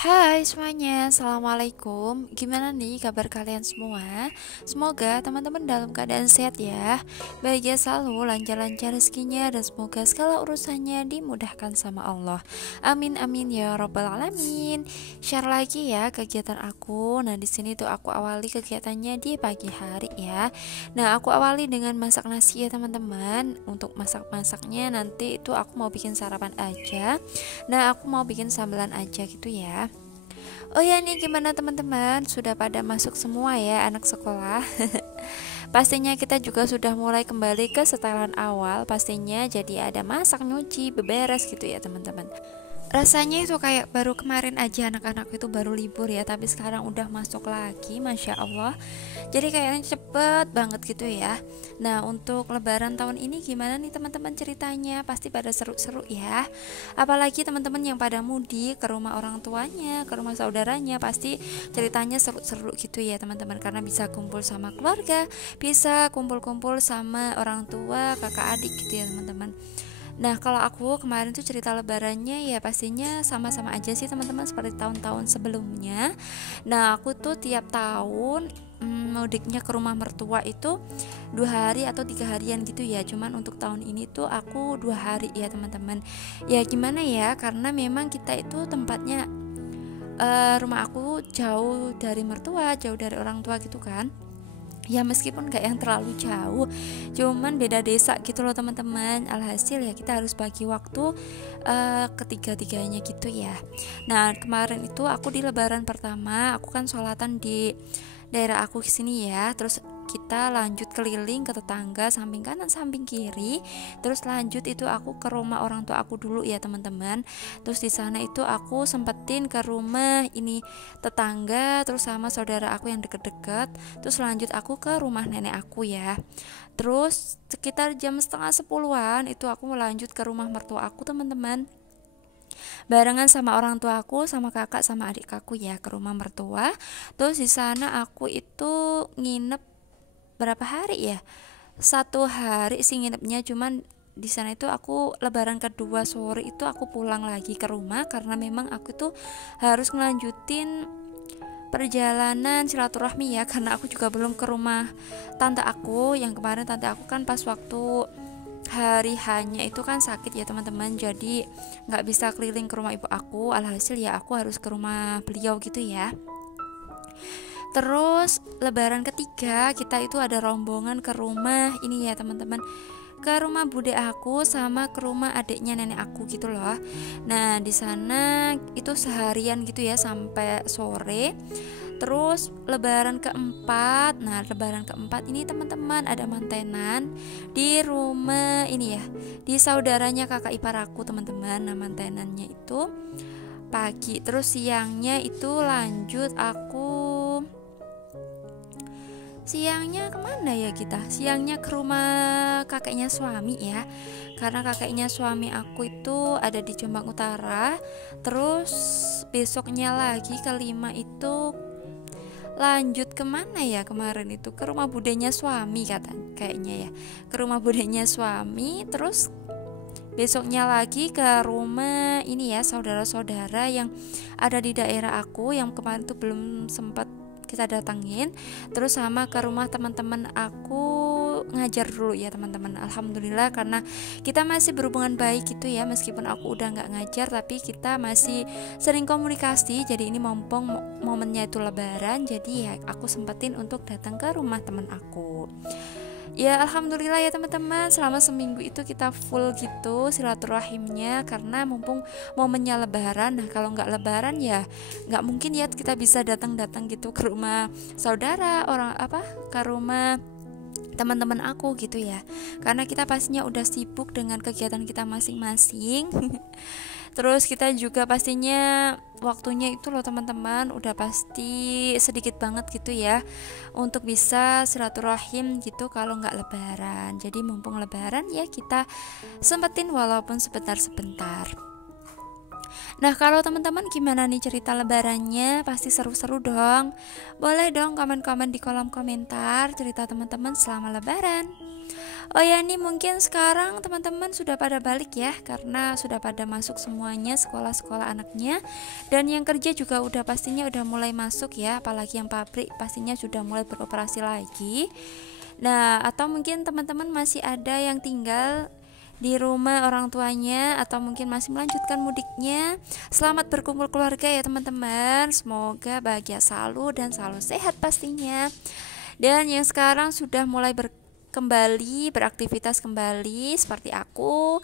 Hai semuanya, Assalamualaikum. Gimana nih kabar kalian semua? Semoga teman-teman dalam keadaan sehat ya, bahagia selalu, lancar-lancar rezekinya, dan semoga segala urusannya dimudahkan sama Allah. Amin amin ya robbal alamin. Share lagi ya kegiatan aku. Nah di sini tuh aku awali kegiatannya di pagi hari ya. Nah aku awali dengan masak nasi ya teman-teman. Untuk masak-masaknya nanti itu aku mau bikin sarapan aja. Nah aku mau bikin sambelan aja gitu ya. Oh ya nih gimana teman-teman? Sudah pada masuk semua ya anak sekolah? Pastinya kita juga sudah mulai kembali ke setelan awal pastinya, jadi ada masak, nyuci, beberes gitu ya teman-teman. Rasanya itu kayak baru kemarin aja anak-anak itu baru libur ya, tapi sekarang udah masuk lagi, Masya Allah. Jadi kayaknya cepet banget gitu ya. Nah untuk lebaran tahun ini gimana nih teman-teman ceritanya? Pasti pada seru-seru ya. Apalagi teman-teman yang pada mudik ke rumah orang tuanya, ke rumah saudaranya, pasti ceritanya seru-seru gitu ya teman-teman. Karena bisa kumpul sama keluarga, bisa kumpul-kumpul sama orang tua, kakak adik gitu ya teman-teman. Nah kalau aku kemarin tuh cerita lebarannya ya pastinya sama-sama aja sih teman-teman, seperti tahun-tahun sebelumnya. Nah aku tuh tiap tahun mudiknya ke rumah mertua itu 2 hari atau 3 harian gitu ya. Cuman untuk tahun ini tuh aku 2 hari ya teman-teman. Ya gimana ya, karena memang kita itu tempatnya rumah aku jauh dari mertua, jauh dari orang tua gitu kan. Ya meskipun gak yang terlalu jauh, cuman beda desa gitu loh teman-teman. Alhasil ya kita harus bagi waktu ketiga-tiganya gitu ya. Nah kemarin itu aku di lebaran pertama, aku kan sholatan di daerah aku sini ya. Terus kita lanjut keliling ke tetangga samping kanan samping kiri. Terus lanjut itu aku ke rumah orang tua aku dulu ya teman-teman. Terus di sana itu aku sempetin ke rumah ini tetangga, terus sama saudara aku yang deket-deket. Terus lanjut aku ke rumah nenek aku ya. Terus sekitar jam setengah 10-an itu aku lanjut ke rumah mertua aku teman-teman, barengan sama orang tua aku, sama kakak, sama adik aku ya ke rumah mertua. Terus di sana aku itu nginep berapa hari ya? 1 hari sih nginepnya, cuman di sana itu aku lebaran kedua sore itu aku pulang lagi ke rumah karena memang aku tuh harus ngelanjutin perjalanan silaturahmi ya, karena aku juga belum ke rumah tante aku. Yang kemarin tante aku kan pas waktu hari hanya itu kan sakit ya teman-teman, jadi nggak bisa keliling ke rumah ibu aku. Alhasil ya aku harus ke rumah beliau gitu ya. Terus lebaran ketiga kita itu ada rombongan ke rumah ini ya teman-teman, ke rumah bude aku sama ke rumah adiknya nenek aku gitu loh. Nah di sana itu seharian gitu ya sampai sore. Terus lebaran keempat, nah lebaran keempat ini teman-teman ada mantenan di rumah ini ya, di saudaranya kakak ipar aku teman-teman. Nah mantenannya itu pagi, terus siangnya itu lanjut aku siangnya kemana ya kita? Siangnya ke rumah kakeknya suami ya, karena kakeknya suami aku itu ada di Jombang Utara. Terus besoknya lagi kelima itu lanjut kemana ya, kemarin itu ke rumah budenya suami kayaknya ya, ke rumah budenya suami. Terus besoknya lagi ke rumah ini ya saudara-saudara yang ada di daerah aku yang kemarin tuh belum sempat kita datangin. Terus sama ke rumah teman-teman aku ngajar dulu ya teman-teman. Alhamdulillah karena kita masih berhubungan baik gitu ya, meskipun aku udah nggak ngajar tapi kita masih sering komunikasi. Jadi ini mumpung momennya itu lebaran, jadi ya aku sempetin untuk datang ke rumah teman aku. Ya alhamdulillah ya teman-teman, selama seminggu itu kita full gitu silaturahimnya karena mumpung momennya lebaran. Nah kalau nggak lebaran ya nggak mungkin ya kita bisa datang-datang gitu ke rumah saudara orang ke rumah teman-teman aku gitu ya, karena kita pastinya udah sibuk dengan kegiatan kita masing-masing. Terus kita juga pastinya waktunya itu loh teman-teman udah pasti sedikit banget gitu ya untuk bisa silaturahim gitu kalau nggak lebaran. Jadi mumpung lebaran ya kita sempetin walaupun sebentar-sebentar. Nah, kalau teman-teman gimana nih cerita lebarannya? Pasti seru-seru dong. Boleh dong komen-komen di kolom komentar cerita teman-teman selama lebaran. Oh ya, nih mungkin sekarang teman-teman sudah pada balik ya, karena sudah pada masuk semuanya sekolah-sekolah anaknya. Dan yang kerja juga udah pastinya udah mulai masuk ya, apalagi yang pabrik pastinya sudah mulai beroperasi lagi. Nah, atau mungkin teman-teman masih ada yang tinggal di rumah orang tuanya atau mungkin masih melanjutkan mudiknya. Selamat berkumpul keluarga ya teman-teman. Semoga bahagia selalu dan selalu sehat pastinya. Dan yang sekarang sudah mulai kembali beraktivitas kembali seperti aku.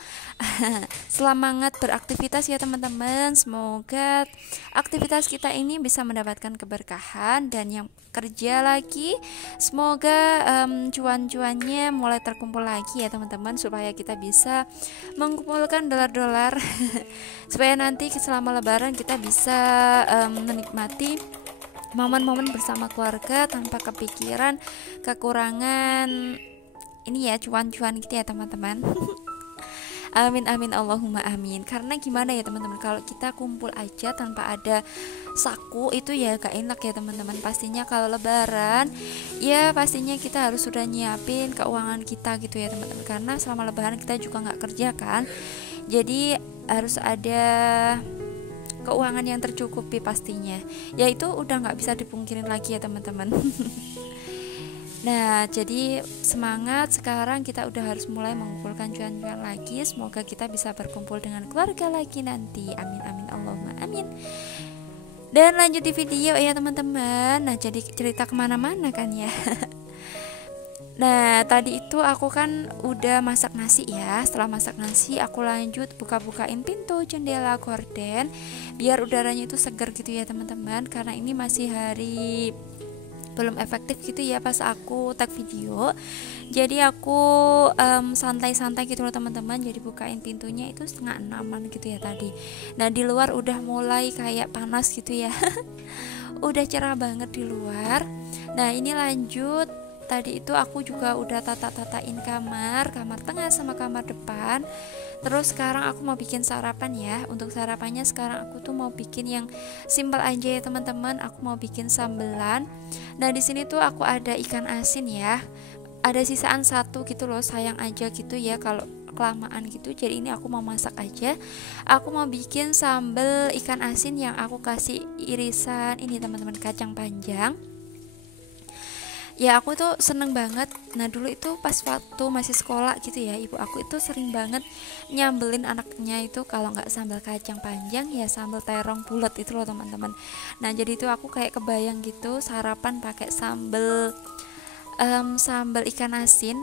Semangat beraktivitas ya teman-teman. Semoga aktivitas kita ini bisa mendapatkan keberkahan, dan yang kerja lagi semoga cuan-cuannya mulai terkumpul lagi ya teman-teman, supaya kita bisa mengumpulkan dolar-dolar supaya nanti selama lebaran kita bisa menikmati momen-momen bersama keluarga tanpa kepikiran kekurangan ini ya, cuan-cuan gitu ya teman-teman. Amin amin Allahumma amin. Karena gimana ya teman-teman, kalau kita kumpul aja tanpa ada saku itu ya gak enak ya teman-teman. Pastinya kalau lebaran ya pastinya kita harus sudah nyiapin keuangan kita gitu ya teman-teman, karena selama lebaran kita juga gak kerja kan, jadi harus ada keuangan yang tercukupi pastinya. Ya itu udah gak bisa dipungkirin lagi ya teman-teman. Nah, jadi semangat, sekarang kita udah harus mulai mengumpulkan cuan-cuan lagi. Semoga kita bisa berkumpul dengan keluarga lagi nanti. Amin amin Allahumma amin. Dan lanjut di video ya teman-teman. Nah, jadi cerita kemana-mana kan ya. Nah, tadi itu aku kan udah masak nasi ya. Setelah masak nasi, aku lanjut buka-bukain pintu jendela gorden biar udaranya itu segar gitu ya teman-teman. Karena ini masih hari belum efektif gitu ya pas aku tag video, jadi aku santai-santai gitu loh teman-teman. Jadi bukain pintunya itu 5:30 gitu ya tadi. Nah, di luar udah mulai kayak panas gitu ya. Udah cerah banget di luar. Nah, ini lanjut, tadi itu aku juga udah tata-tatain kamar tengah sama kamar depan. Terus sekarang aku mau bikin sarapan ya. Untuk sarapannya sekarang aku tuh mau bikin yang simple aja ya teman-teman. Aku mau bikin sambelan. Nah, di sini tuh aku ada ikan asin ya. Ada sisaan satu gitu loh, sayang aja gitu ya kalau kelamaan gitu. Jadi ini aku mau masak aja. Aku mau bikin sambal ikan asin yang aku kasih irisan ini teman-teman, kacang panjang. Ya aku tuh seneng banget. Nah, dulu itu pas waktu masih sekolah gitu ya, ibu aku itu sering banget nyambelin anaknya itu kalau nggak sambal kacang panjang ya sambal terong bulat itu loh teman-teman. Nah, jadi itu aku kayak kebayang gitu sarapan pakai sambal ikan asin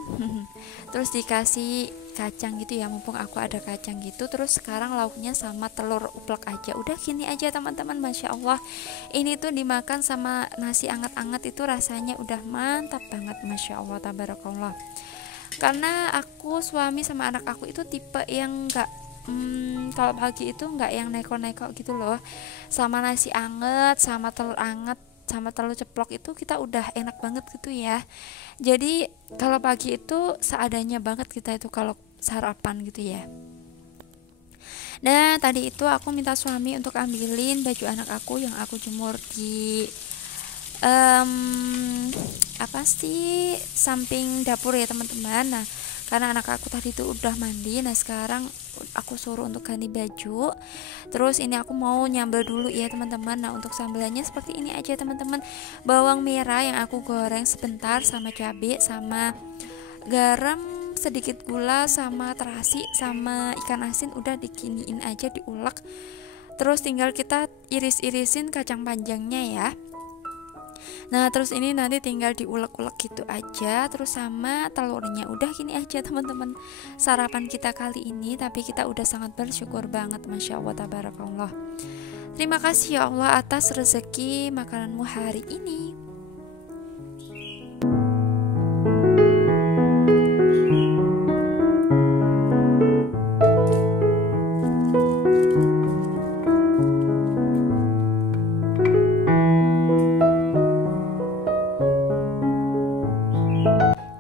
terus dikasih kacang gitu ya, mumpung aku ada kacang gitu. Terus sekarang lauknya sama telur uplek aja, udah gini aja teman-teman. Masya Allah, ini tuh dimakan sama nasi anget-anget itu rasanya udah mantap banget. Masya Allah, tabarakallah. Karena aku, suami sama anak aku itu tipe yang nggak kalau pagi itu nggak yang neko-neko gitu loh, sama nasi anget sama telur anget sama telur ceplok itu kita udah enak banget gitu ya. Jadi kalau pagi itu seadanya banget kita itu kalau sarapan gitu ya. Nah, tadi itu aku minta suami untuk ambilin baju anak aku yang aku jemur di apa sih, samping dapur ya teman-teman. Nah, karena anak aku tadi itu udah mandi, nah sekarang aku suruh untuk ganti baju. Terus ini aku mau nyambel dulu ya teman-teman. Nah, untuk sambelannya seperti ini aja teman-teman. Bawang merah yang aku goreng sebentar sama cabai sama garam, sedikit gula sama terasi sama ikan asin udah dikiniin aja, diulek. Terus tinggal kita iris-irisin kacang panjangnya ya. Nah, terus ini nanti tinggal diulek-ulek gitu aja. Terus sama telurnya. Udah gini aja teman-teman sarapan kita kali ini. Tapi kita udah sangat bersyukur banget. Masya Allah, tabarakallah. Terima kasih ya Allah atas rezeki makananmu hari ini.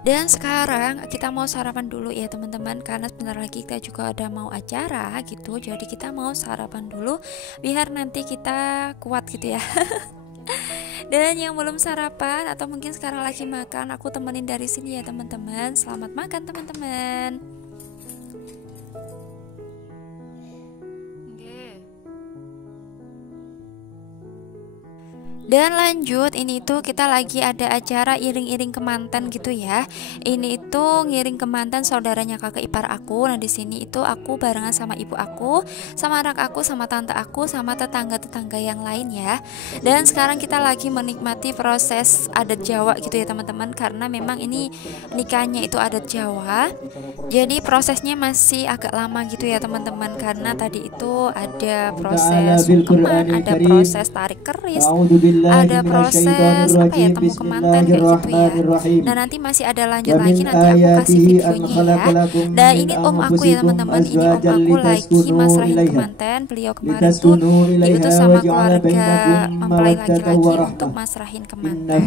Dan sekarang kita mau sarapan dulu ya teman-teman, karena sebentar lagi kita juga ada mau acara gitu. Jadi kita mau sarapan dulu biar nanti kita kuat gitu ya. Dan yang belum sarapan atau mungkin sekarang lagi makan, aku temenin dari sini ya teman-teman. Selamat makan teman-teman. Dan lanjut, ini tuh kita lagi ada acara iring-iring kemanten gitu ya. Ini itu ngiring kemanten saudaranya kakak ipar aku. Nah di sini itu aku barengan sama ibu aku, sama anak aku, sama tante aku, sama tetangga-tetangga yang lain ya. Dan sekarang kita lagi menikmati proses adat Jawa gitu ya teman-teman, karena memang ini nikahnya itu adat Jawa. Jadi prosesnya masih agak lama gitu ya teman-teman, karena tadi itu ada proses sungkeman, ada proses tarik keris, ada proses apa ya, temu kemanten kayak gitu ya. Nah nanti masih ada lanjut lagi, nanti aku kasih videonya ya. Dan ini om aku ya teman-teman, ini om aku lagi masrahin kemanten. Beliau kemarin tuh diutus sama keluarga mempelai laki-laki untuk masrahin kemanten.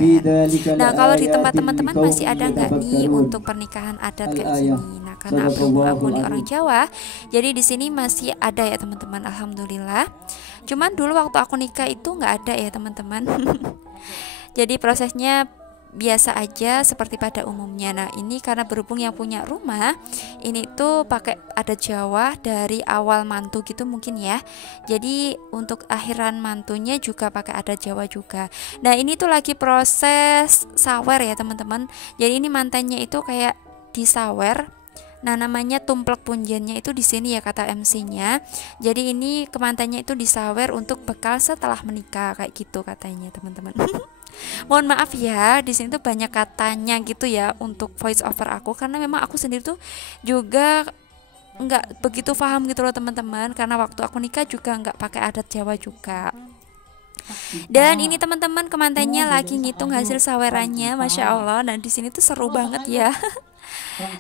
Nah kalau di tempat teman-teman masih ada nggak nih untuk pernikahan adat kayak gini? Nah karena aku nih orang Jawa, jadi di sini masih ada ya teman-teman, alhamdulillah. Cuman dulu waktu aku nikah itu nggak ada ya teman-teman. Jadi prosesnya biasa aja seperti pada umumnya. Nah ini karena berhubung yang punya rumah ini tuh pakai adat Jawa dari awal mantu gitu mungkin ya. Jadi untuk akhiran mantunya juga pakai adat Jawa juga. Nah ini tuh lagi proses sawer ya teman-teman. Jadi ini mantannya itu kayak disawer. Nah namanya tumplek punjennya itu di sini ya kata MC-nya. Jadi ini kemantannya itu disawer untuk bekal setelah menikah kayak gitu katanya teman-teman. Mohon maaf ya, di sini tuh banyak katanya gitu ya untuk voice over aku, karena memang aku sendiri tuh juga nggak begitu paham gitu loh teman-teman, karena waktu aku nikah juga nggak pakai adat Jawa juga. Dan ini teman-teman kemantannya lagi ngitung hasil sawerannya, masya Allah. Dan di sini tuh seru banget ya.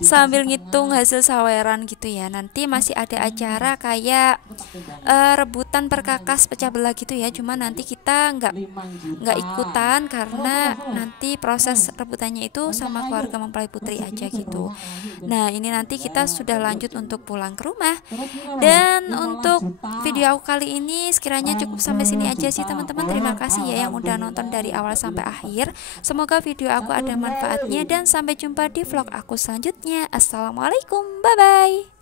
Sambil ngitung hasil saweran gitu ya. Nanti masih ada acara kayak rebutan perkakas pecah belah gitu ya. Cuma nanti kita nggak ikutan karena nanti proses rebutannya itu sama keluarga mempelai putri aja gitu. Nah ini nanti kita sudah lanjut untuk pulang ke rumah. Dan untuk video aku kali ini sekiranya cukup sampai sini aja sih teman-teman. Terima kasih ya yang udah nonton dari awal sampai akhir. Semoga video aku ada manfaatnya, dan sampai jumpa di vlog aku selanjutnya. Assalamualaikum, bye bye.